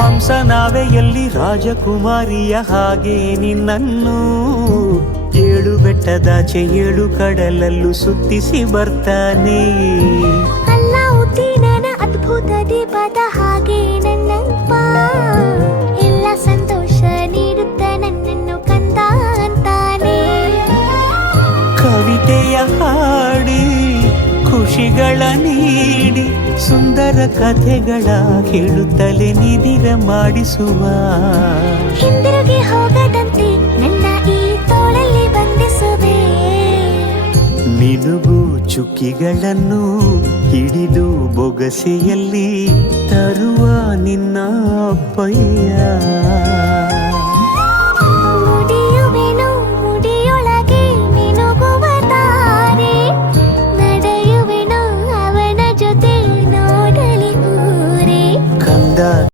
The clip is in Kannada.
ಹಂಸನಾವೆಯಲ್ಲಿ ರಾಜಕುಮಾರಿಯ ಹಾಗೆ ನಿನ್ನನ್ನು 7 ಬೆಟ್ಟದಾಚೆ 7 ಕಡಲಲ್ಲೂ ಸುತ್ತಿಸಿ ಬರ್ತಾನೆ. ಅಲ್ಲಾವುದ್ದೀನನ ಅದ್ಭುತ ದೀಪದ ಹಾಗೆ ನನ್ನಪ್ಪ ಎಲ್ಲ ಸಂತೋಷ ನೀಡುತ್ತ ನನ್ನನ್ನು ಕಂದ ಅಂತಾನೆ. ಕವಿತೆಯ ಹಾಡಿ ಖುಷಿಗಳ ನೀಡಿ ಸುಂದರ ಕಥೆಗಳ ಹೇಳುತ್ತಲೇ ನಿದಿರ ಮಾಡಿಸುವ. ಹಿಂದಿರುಗಿ ಹೋಗದಂತೆ ನನ್ನ ಈ ತೋಳಲ್ಲಿ ಬಂಧಿಸುವೆ. ನಿಲುಗು ಚುಕ್ಕಿಗಳನ್ನು ಹಿಡಿದು ಬೊಗಸೆಯಲ್ಲಿ ತರುವ ನಿನ್ನ ಅಪ್ಪಯ್ಯ.